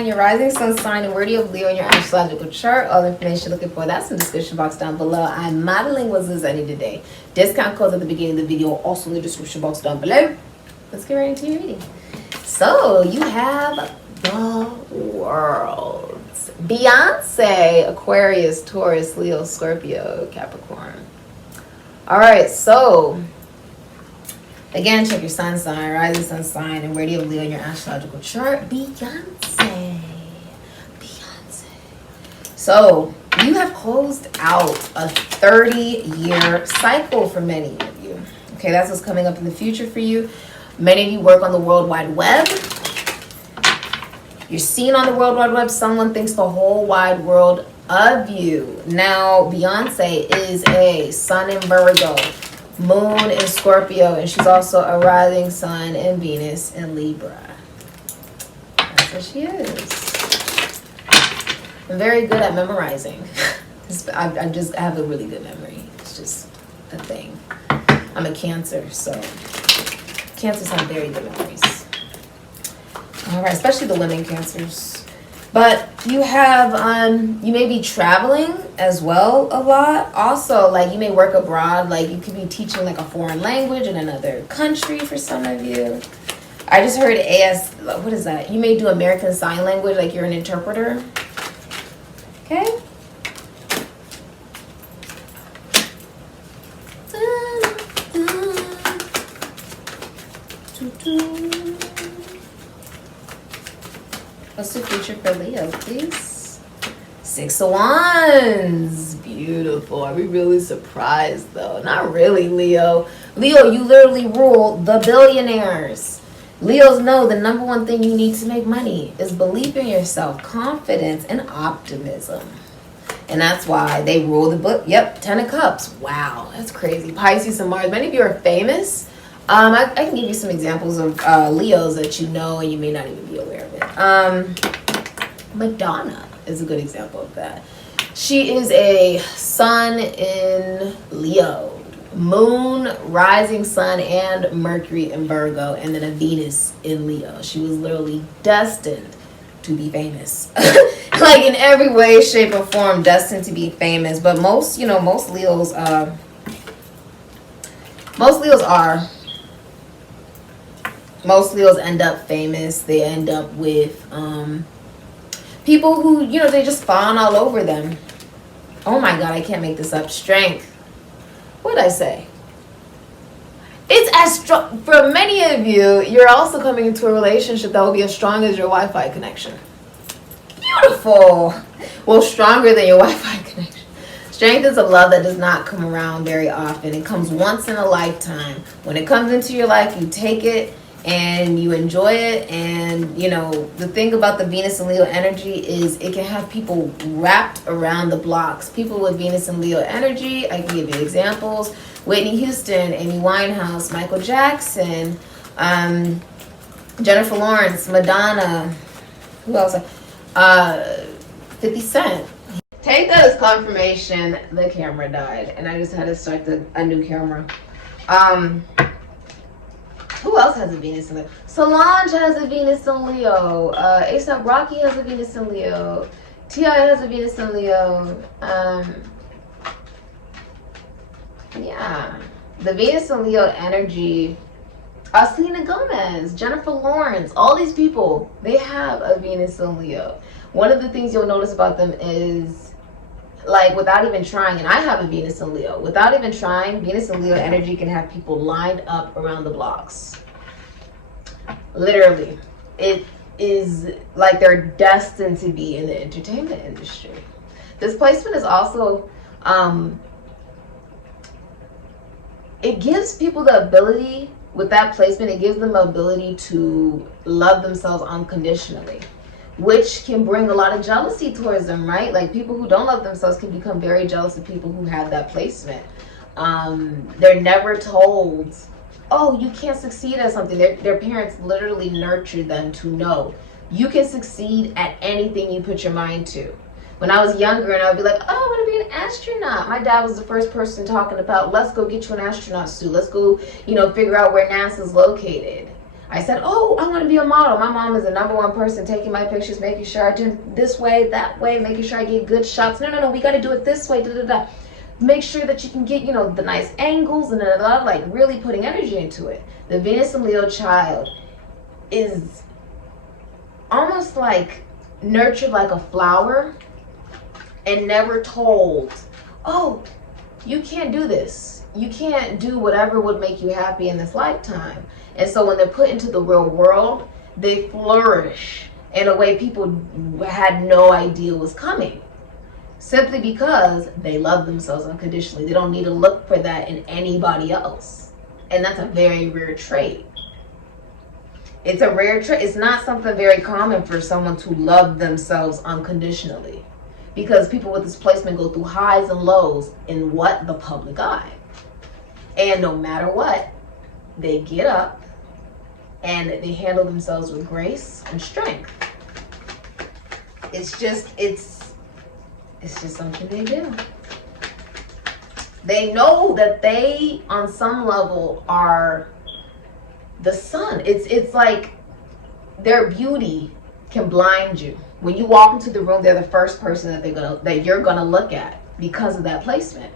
sign, your rising sun sign, and where do you have Leo in your astrological chart? All the information you're looking for, that's in the description box down below. I'm modeling was any today. Discount codes at the beginning of the video, also in the description box down below. Let's get right into your reading. So you have the world. Beyonce, Aquarius, Taurus, Leo, Scorpio, Capricorn. All right, so again, check your sun sign, rising sun sign, and where do you have Leo in your astrological chart? Beyonce. So you have closed out a 30-year cycle for many of you. Okay, that's what's coming up in the future for you. Many of you work on the World Wide Web. You're seen on the World Wide Web. Someone thinks the whole wide world of you. Now, Beyonce is a sun in Virgo, moon in Scorpio, and she's also a rising sun in Venus in Libra. That's what she is. I'm very good at memorizing. I just have a really good memory. It's just a thing. I'm a Cancer, so Cancers have very good memories. All right, especially the women Cancers. But you have, you may be traveling as well a lot. Also, like you may work abroad, like you could be teaching like a foreign language in another country for some of you. I just heard what is that? You may do American Sign Language, like you're an interpreter. Okay. What's the future for Leo, please? 6 of Wands. Beautiful. Are we really surprised, though? Not really, Leo. Leo, you literally rule the billionaires. Leos know the number one thing you need to make money is belief in yourself, confidence, and optimism. And that's why they rule the book. Yep, 10 of Cups. Wow, that's crazy. Pisces and Mars. Many of you are famous. I can give you some examples of Leos that you know and you may not even be aware of it. Madonna is a good example of that. She is a sun in Leo, moon, rising sun, and Mercury in Virgo, and then a Venus in Leo. She was literally destined to be famous. Like in every way, shape, or form, destined to be famous. But most Leos end up famous. They end up with people who, they just fawn all over them. Oh my God, I can't make this up. Strength. What did I say? It's as strong. For many of you, you're also coming into a relationship that will be as strong as your Wi-Fi connection. Beautiful. Well, stronger than your Wi-Fi connection. Strength is a love that does not come around very often. It comes once in a lifetime. When it comes into your life, you take it and you enjoy it. And the thing about the Venus and Leo energy is it can have people wrapped around the blocks. People with Venus and Leo energy, I can give you examples: Whitney Houston, Amy Winehouse, Michael Jackson, Jennifer Lawrence, Madonna, who else? 50 Cent. Take that as confirmation the camera died and I just had to start a new camera. Who else has a Venus in Leo? Solange has a Venus in Leo. A$AP Rocky has a Venus in Leo. T.I. has a Venus in Leo. Yeah. The Venus in Leo energy. Selena Gomez, Jennifer Lawrence, all these people, they have a Venus in Leo. One of the things you'll notice about them is, like, without even trying, and I have a Venus in Leo, without even trying, Venus in Leo energy can have people lined up around the blocks. Literally. It is like they're destined to be in the entertainment industry. This placement is also, it gives people the ability, with that placement, it gives them the ability to love themselves unconditionally, which can bring a lot of jealousy towards them, right? Like people who don't love themselves can become very jealous of people who have that placement. They're never told, oh, you can't succeed at something. Their parents literally nurtured them to know you can succeed at anything you put your mind to. When I was younger and I would be like, oh, I want to be an astronaut. My dad was the first person talking about, let's go get you an astronaut suit. Let's go, figure out where NASA's located. I said, oh, I want to be a model. My mom is the #1 person taking my pictures, making sure I do this way, that way, making sure I get good shots. No, we got to do it this way, da-da-da. Make sure that you can get, you know, the nice angles and da-da-da, like really putting energy into it. The Venus and Leo child is almost like nurtured like a flower and never told, oh, you can't do this. You can't do whatever would make you happy in this lifetime. And so when they're put into the real world, they flourish in a way people had no idea was coming. Simply because they love themselves unconditionally. They don't need to look for that in anybody else. And that's a very rare trait. It's a rare trait. It's not something very common for someone to love themselves unconditionally. Because people with this placement go through highs and lows in what? The public eye. And no matter what, they get up and they handle themselves with grace and strength. It's just something they do. They know that they, on some level, are the sun. It's like their beauty can blind you. When you walk into the room, they're the first person that you're gonna look at because of that placement.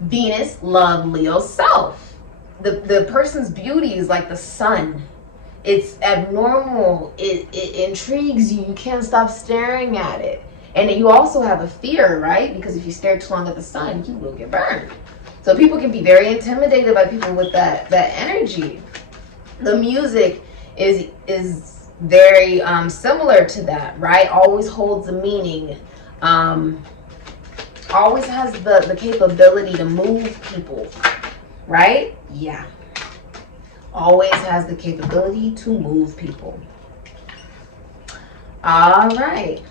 Venus, love, Leo, self. The person's beauty is like the sun. It's abnormal. It intrigues you. You can't stop staring at it. And you also have a fear, right? Because if you stare too long at the sun, you will get burned. So people can be very intimidated by people with that energy. The music is very similar to that, right? Always holds a meaning. Always has the capability to move people, right? Yeah. Always has the capability to move people. All right.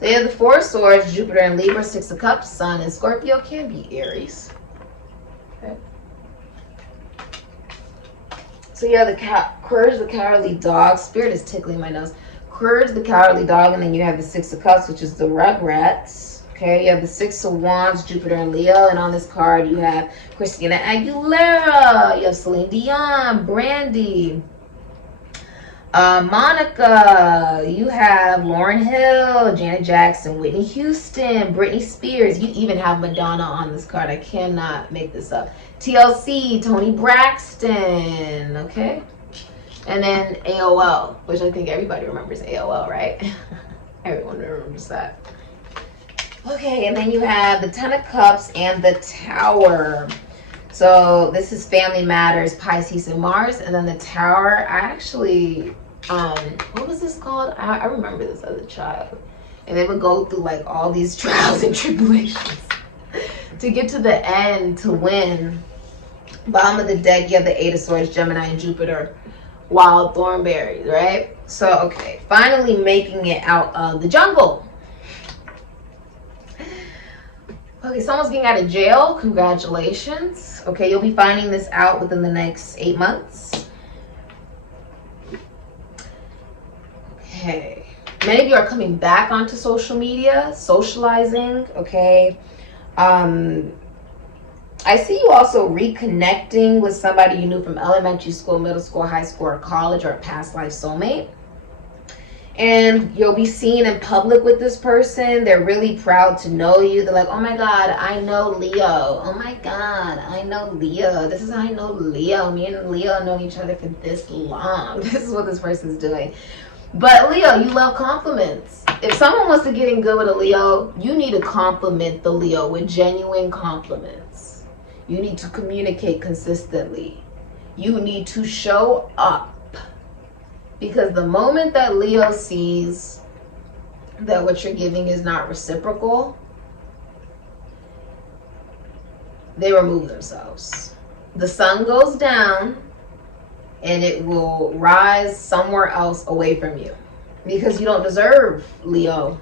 So you have the 4 of Swords, Jupiter and Libra, 6 of Cups, Sun and Scorpio, can be Aries. Okay. So you have the Courage, the Cowardly Dog. Spirit is tickling my nose. Courage, the Cowardly Dog, and then you have the 6 of Cups, which is the Rugrats. Okay, you have the 6 of Wands, Jupiter and Leo, and on this card you have Christina Aguilera, you have Celine Dion, Brandy, Monica, you have Lauryn Hill, Janet Jackson, Whitney Houston, Britney Spears. You even have Madonna on this card. I cannot make this up. TLC, Toni Braxton, okay? And then AOL, which I think everybody remembers AOL, right? Everyone remembers that. Okay, and then you have the 10 of Cups and the Tower. So this is Family Matters, Pisces and Mars. And then the Tower, I actually, what was this called? I remember this as a child. And they would go through like all these trials and tribulations to get to the end to win. Bottom of the deck, you have the 8 of Swords, Gemini and Jupiter, Wild Thornberries, right? So, okay, finally making it out of the jungle. Okay, someone's getting out of jail. Congratulations. Okay, you'll be finding this out within the next 8 months. Okay. Many of you are coming back onto social media, socializing, okay? I see you also reconnecting with somebody you knew from elementary school, middle school, high school, or college, or a past life soulmate. And you'll be seen in public with this person. They're really proud to know you. They're like, oh my God, I know Leo. Oh my God, I know Leo. This is how I know Leo. Me and Leo have known each other for this long. This is what this person's doing. But Leo, you love compliments. If someone wants to get in good with a Leo, you need to compliment the Leo with genuine compliments. You need to communicate consistently. You need to show up. Because the moment that Leo sees that what you're giving is not reciprocal, they remove themselves. The sun goes down and it will rise somewhere else away from you. Because you don't deserve Leo.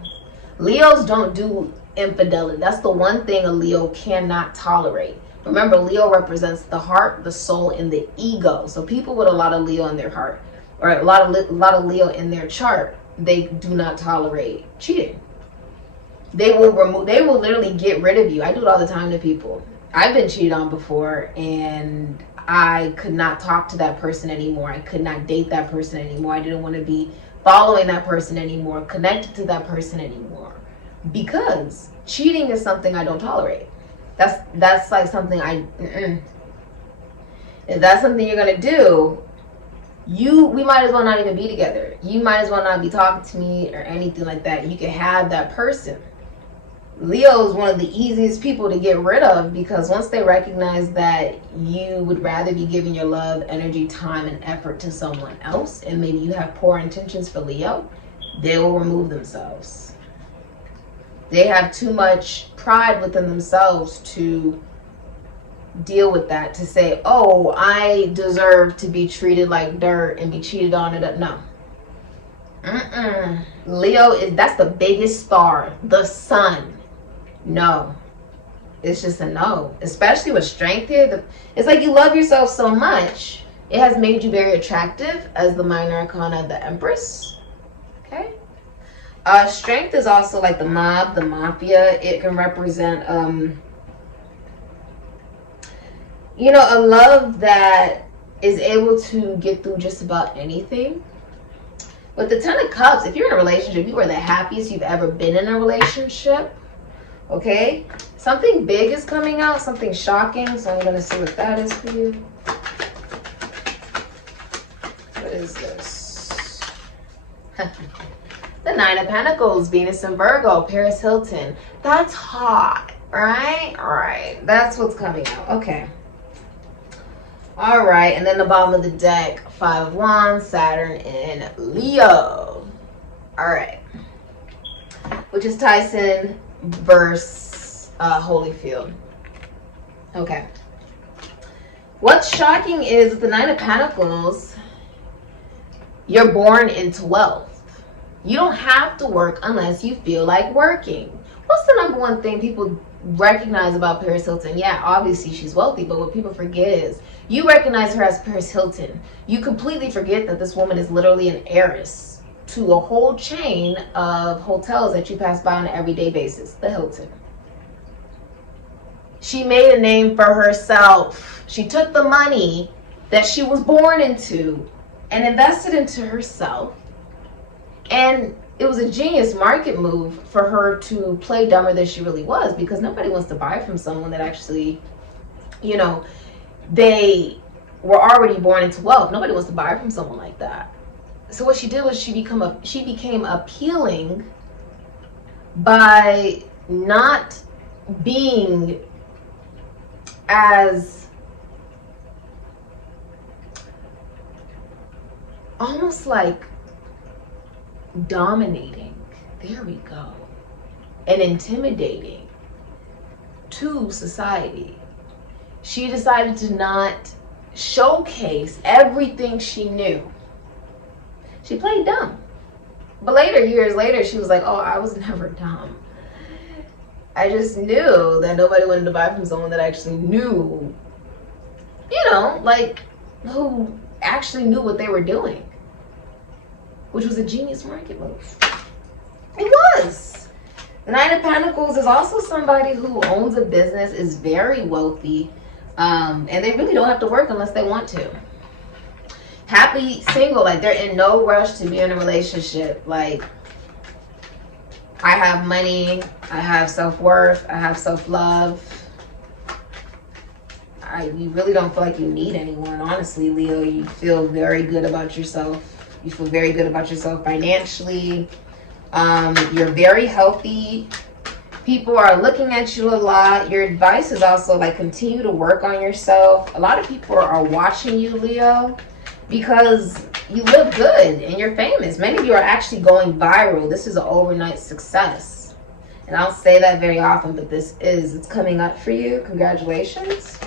Leos don't do infidelity. That's the one thing a Leo cannot tolerate. Remember, Leo represents the heart, the soul, and the ego. So people with a lot of Leo in their heart, or a lot of Leo in their chart, they do not tolerate cheating. They will literally get rid of you. I do it all the time to people. I've been cheated on before, and I could not talk to that person anymore. I could not date that person anymore. I didn't want to be following that person anymore, connected to that person anymore. Because cheating is something I don't tolerate. That's like something if that's something you're gonna do, we might as well not even be together. You might as well not be talking to me or anything like that. You can have that person. Leo is one of the easiest people to get rid of, because once they recognize that you would rather be giving your love, energy, time, and effort to someone else, and maybe you have poor intentions for Leo, they will remove themselves. They have too much pride within themselves to deal with that, to say, oh, I deserve to be treated like dirt and be cheated on. No. Leo, that's the biggest star, the sun. No. It's just a no. Especially with strength here. It's like you love yourself so much. It has made you very attractive as the minor arcana, the Empress. Okay. Strength is also like the mob, the mafia. It can represent, a love that is able to get through just about anything. With the Ten of Cups, if you're in a relationship, you are the happiest you've ever been in a relationship. Okay? Something big is coming out, something shocking. So I'm going to see what that is for you. What is this? The Nine of Pentacles, Venus and Virgo, Paris Hilton. That's hot, right? All right. That's what's coming out. Okay. All right. And then the bottom of the deck, Five of Wands, Saturn, and Leo. All right. Which is Tyson versus Holyfield. Okay. What's shocking is the Nine of Pentacles, you're born into wealth. You don't have to work unless you feel like working. What's the number one thing people recognize about Paris Hilton? Yeah, obviously she's wealthy, but what people forget is you recognize her as Paris Hilton. You completely forget that this woman is literally an heiress to a whole chain of hotels that you pass by on an everyday basis. The Hilton. She made a name for herself. She took the money that she was born into and invested into herself. And it was a genius market move for her to play dumber than she really was, because nobody wants to buy from someone that actually, they were already born into wealth. Nobody wants to buy from someone like that. So what she did was she became appealing by not being as almost like dominating, there we go, and intimidating to society. She decided to not showcase everything she knew. She played dumb. But years later, she was like, oh, I was never dumb. I just knew that nobody wanted to buy from someone that actually knew, who actually knew what they were doing. Which was a genius market move. It was. The Nine of Pentacles is also somebody who owns a business, is very wealthy, and they really don't have to work unless they want to. Happy single, like they're in no rush to be in a relationship. Like, I have money, I have self-worth, I have self-love. You really don't feel like you need anyone, honestly, Leo. You feel very good about yourself. You feel very good about yourself financially. You're very healthy. People are looking at you a lot. Your advice is also like continue to work on yourself. A lot of people are watching you, Leo, because you look good and you're famous. Many of you are actually going viral. This is an overnight success. And I don't say that very often, but it's coming up for you. Congratulations.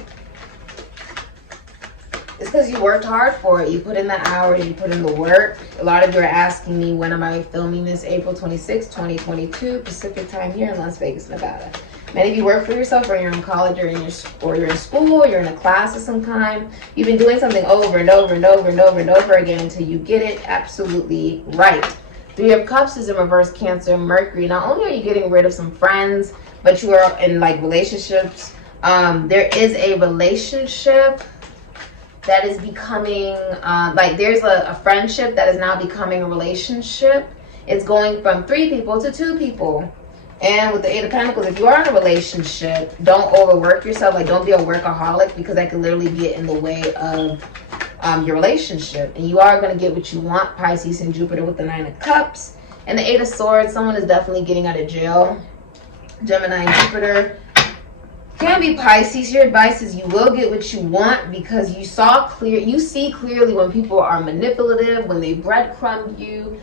It's because you worked hard for it. You put in the hours, you put in the work. A lot of you are asking me, when am I filming this? April 26, 2022, Pacific time here in Las Vegas, Nevada. Many of you work for yourself, or you're in college, or you're in school, you're in a class of some kind. You've been doing something over and over and over and over and over again until you get it absolutely right. Three of Cups is in reverse Cancer, Mercury. Not only are you getting rid of some friends, but you are in relationships. There is a relationship that is becoming, like there's a friendship that is now becoming a relationship. It's going from 3 people to 2 people. And with the 8 of Pentacles, if you are in a relationship, don't overwork yourself. Like, don't be a workaholic, because that could literally get in the way of your relationship. And you are going to get what you want. Pisces and Jupiter with the 9 of Cups. And the 8 of Swords, someone is definitely getting out of jail. Gemini and Jupiter. Can be Pisces. Your advice is you will get what you want, because you see clearly when people are manipulative, when they breadcrumb you.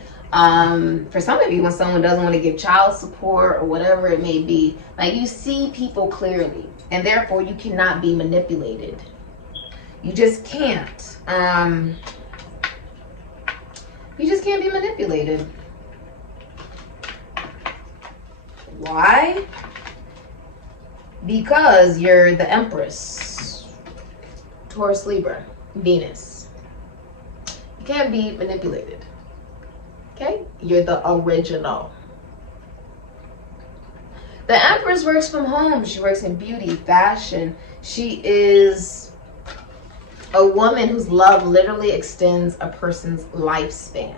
For some of you, when someone doesn't want to give child support or whatever it may be, like, you see people clearly, and therefore you cannot be manipulated. You just can't. You just can't be manipulated. Why? Because you're the Empress. Taurus, Libra, Venus. You can't be manipulated. Okay? You're the original. The Empress works from home. She works in beauty, fashion. She is a woman whose love literally extends a person's lifespan.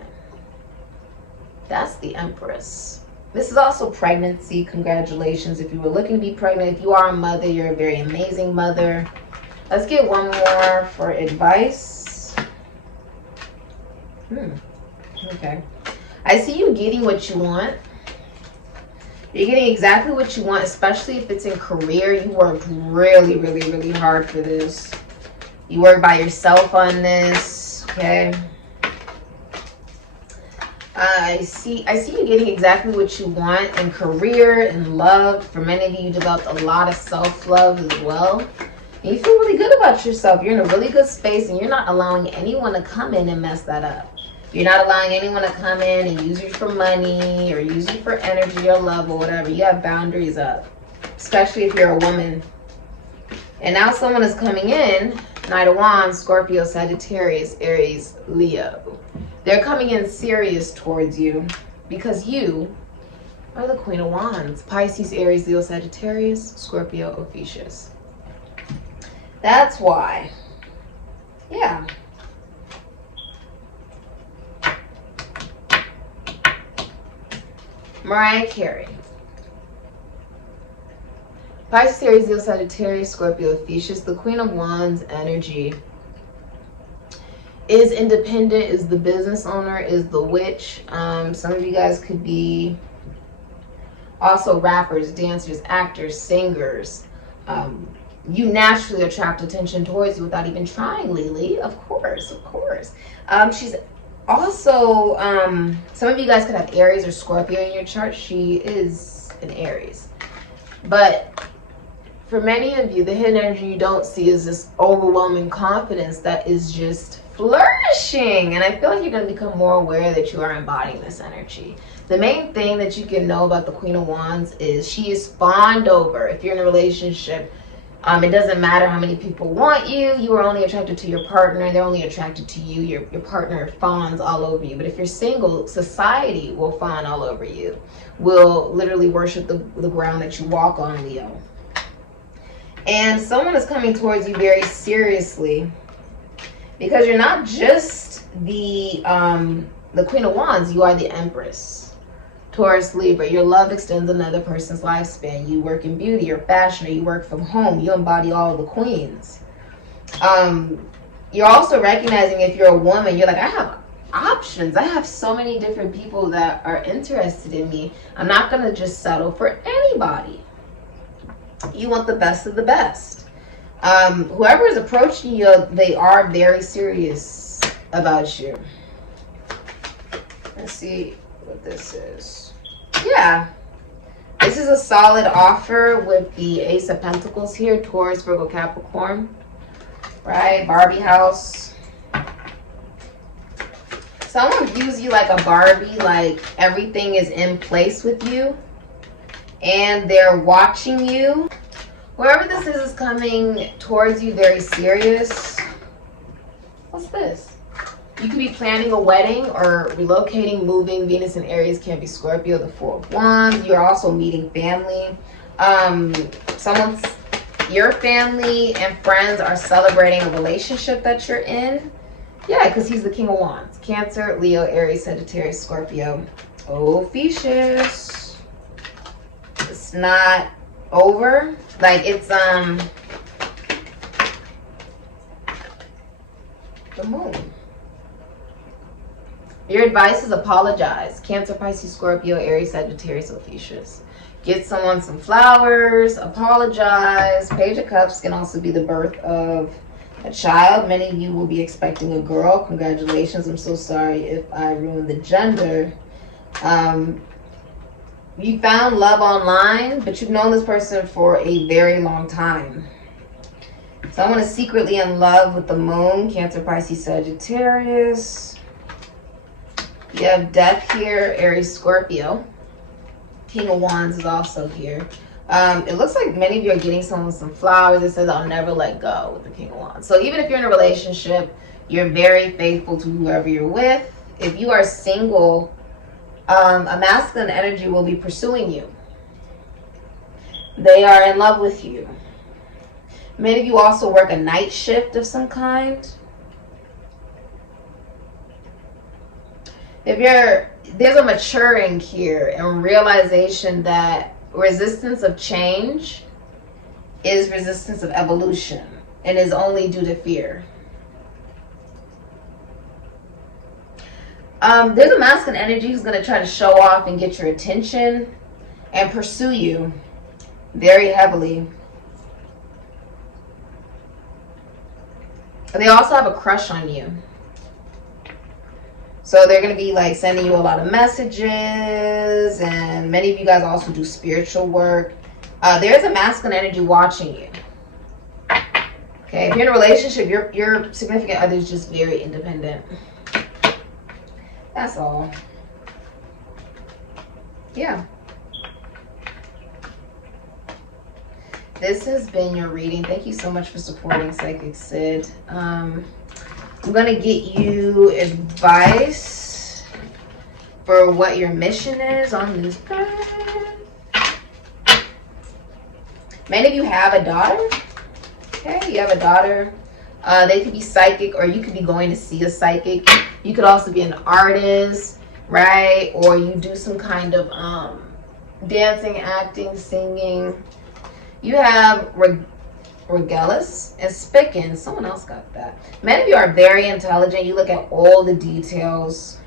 That's the Empress. This is also pregnancy. Congratulations if you were looking to be pregnant. If you are a mother, you're a very amazing mother. Let's get one more for advice. Okay. I see you getting what you want. You're getting exactly what you want, especially if it's in career. You worked really, really, really hard for this. You work by yourself on this, okay? I see you getting exactly what you want in career and love. For many of you, you developed a lot of self-love as well. And you feel really good about yourself. You're in a really good space, and you're not allowing anyone to come in and mess that up. You're not allowing anyone to come in and use you for money or use you for energy or love or whatever. You have boundaries up, especially if you're a woman. And now someone is coming in, Knight of Wands, Scorpio, Sagittarius, Aries, Leo. They're coming in serious towards you because you are the Queen of Wands. Pisces, Aries, Leo, Sagittarius, Scorpio, Ophiuchus. That's why. Yeah. Mariah Carey. Pisces, Aries, Leo, Sagittarius, Scorpio, Ophiuchus. The Queen of Wands energy is independent, is the business owner, is the witch. Some of you guys could be also rappers, dancers, actors, singers. You naturally attract attention towards you without even trying, Lily. Of course, of course. She's also, some of you guys could have Aries or Scorpio in your chart. She is an Aries. But for many of you, the hidden energy you don't see is this overwhelming confidence that is just flourishing. And I feel like you're going to become more aware that you are embodying this energy. The main thing that you can know about the Queen of Wands is she is fawned over. If you're in a relationship, it doesn't matter how many people want you. You are only attracted to your partner. They're only attracted to you. Your partner fawns all over you. But if you're single, society will fawn all over you. Will literally worship the ground that you walk on, Leo. And someone is coming towards you very seriously, because you're not just the Queen of Wands. You are the Empress. Taurus, Libra, your love extends another person's lifespan. You work in beauty or fashion, or you work from home. You embody all the queens. You're also recognizing, if you're a woman, you're like, I have options. I have so many different people that are interested in me. I'm not going to just settle for anybody. You want the best of the best. Whoever is approaching you, they are very serious about you. Let's see what this is. Yeah, this is a solid offer with the Ace of Pentacles here. Taurus, Virgo, Capricorn, right? Barbie house. Someone views you like a Barbie, like everything is in place with you, and they're watching you. Whoever this is coming towards you very serious. What's this? You could be planning a wedding or relocating, moving. Venus and Aries can be Scorpio, the Four of Wands. You're also meeting family. Someone's your family and friends are celebrating a relationship that you're in. Yeah, because he's the King of Wands. Cancer, Leo, Aries, Sagittarius, Scorpio. Fishes. It's not over. Like, it's, the moon. Your advice is apologize. Cancer, Pisces, Scorpio, Aries, Sagittarius, Ophiuchus. Get someone some flowers, apologize. Page of Cups can also be the birth of a child. Many of you will be expecting a girl. Congratulations. I'm so sorry if I ruined the gender. You found love online, but you've known this person for a very long time. Someone is secretly in love with the moon. Cancer, Pisces, Sagittarius. You have Death here, Aries, Scorpio. King of Wands is also here. It looks like many of you are getting someone some flowers. It says, I'll never let go with the King of Wands. So even if you're in a relationship, you're very faithful to whoever you're with. If you are single, a masculine energy will be pursuing you. They are in love with you. Many of you also work a night shift of some kind. There's a maturing here and realization that resistance of change is resistance of evolution and is only due to fear. There's a masculine energy who's going to try to show off and get your attention and pursue you very heavily. They also have a crush on you. So they're going to be like sending you a lot of messages, and many of you guys also do spiritual work. There's a masculine energy watching you. Okay, if you're in a relationship, your significant other is just very independent. That's all. Yeah. This has been your reading. Thank you so much for supporting Sikiksyd. I'm going to get you advice for what your mission is on this path. Many of you have a daughter. Okay, you have a daughter. They could be psychic, or you could be going to see a psychic. You could also be an artist, right? Or you do some kind of dancing, acting, singing. You have Regalis and Spicken. Someone else got that. Many of you are very intelligent. You look at all the details.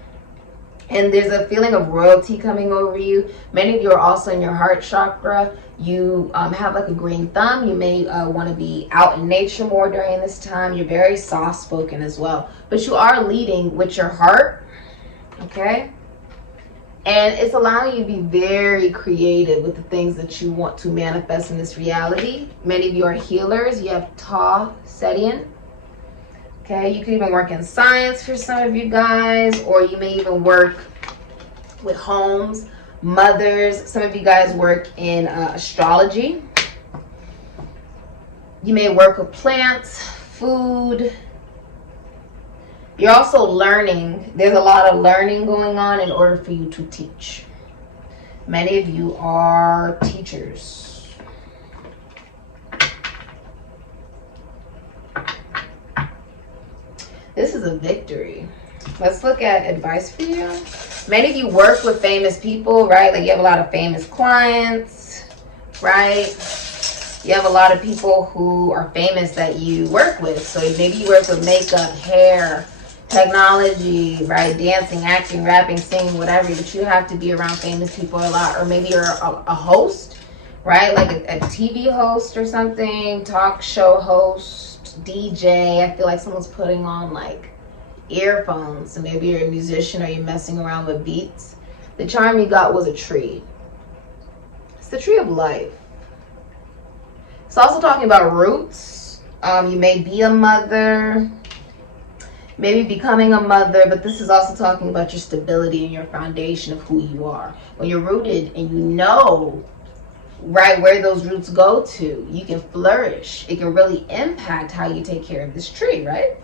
And there's a feeling of royalty coming over you. Many of you are also in your heart chakra. You have like a green thumb. You may want to be out in nature more during this time. You're very soft-spoken as well. But you are leading with your heart. Okay? And it's allowing you to be very creative with the things that you want to manifest in this reality. Many of you are healers. You have Ta Sedian. Okay, you can even work in science for some of you guys, or you may even work with homes, mothers. Some of you guys work in astrology. You may work with plants, food. You're also learning. There's a lot of learning going on in order for you to teach. Many of you are teachers. This is a victory. Let's look at advice for you. Many of you work with famous people, right? Like you have a lot of famous clients, right? You have a lot of people who are famous that you work with. So maybe you work with makeup, hair, technology, right? Dancing, acting, rapping, singing, whatever. But you have to be around famous people a lot. Or maybe you're a host, right? Like a TV host or something, talk show host, DJ. I feel like someone's putting on like earphones. So maybe you're a musician or you're messing around with beats. The charm you got was a tree. It's the tree of life. It's also talking about roots. You may be a mother, maybe becoming a mother, but this is also talking about your stability and your foundation of who you are. When you're rooted and you know, right, where those roots go to, you can flourish. It can really impact how you take care of this tree, right?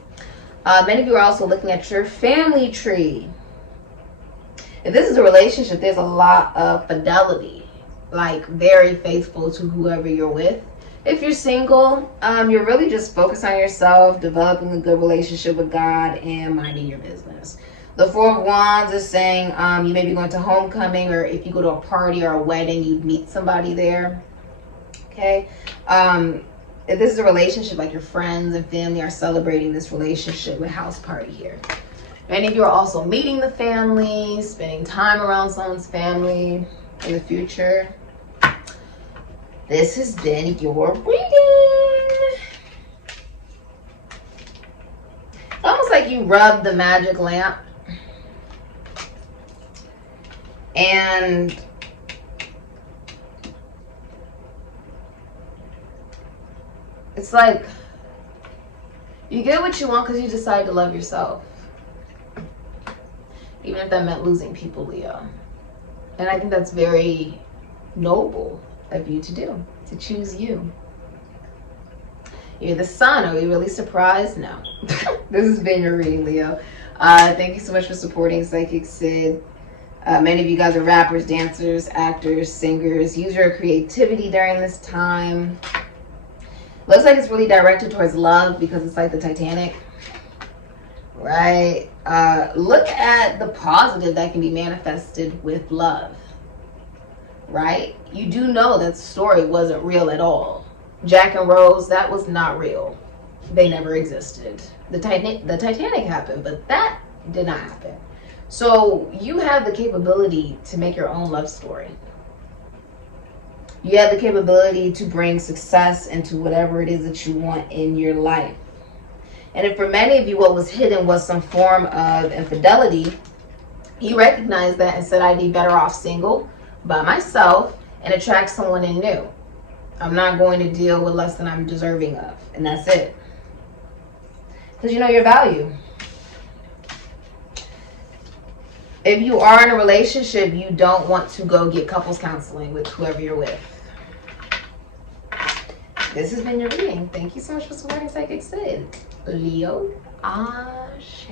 Many of you are also looking at your family tree. If this is a relationship, there's a lot of fidelity, like very faithful to whoever you're with. If you're single, you're really just focused on yourself, developing a good relationship with God, and minding your business. The Four of Wands is saying you may be going to homecoming, or if you go to a party or a wedding, you'd meet somebody there. Okay? If this is a relationship, like your friends and family are celebrating this relationship with house party here. Many of you are also meeting the family, spending time around someone's family in the future. This has been your reading. It's almost like you rubbed the magic lamp and it's like you get what you want because you decide to love yourself. Even if that meant losing people, Leo. And I think that's very noble of you to do, to choose you. You're the sun. Are we really surprised? No. This has been your reading, Leo. Thank you so much for supporting Sikiksyd. Many of you guys are rappers, dancers, actors, singers. Use your creativity during this time. Looks like it's really directed towards love because it's like the Titanic, right? Look at the positive that can be manifested with love, right? You do know that story wasn't real at all. Jack and Rose, that was not real. They never existed. The Titanic happened, but that did not happen. So you have the capability to make your own love story. You have the capability to bring success into whatever it is that you want in your life. And if for many of you what was hidden was some form of infidelity, you recognize that and said, I'd be better off single by myself and attract someone in new. I'm not going to deal with less than I'm deserving of. And that's it. Because you know your value. If you are in a relationship, you don't want to go get couples counseling with whoever you're with. This has been your reading. Thank you so much for supporting Sikiksyd. Leo, Ashe.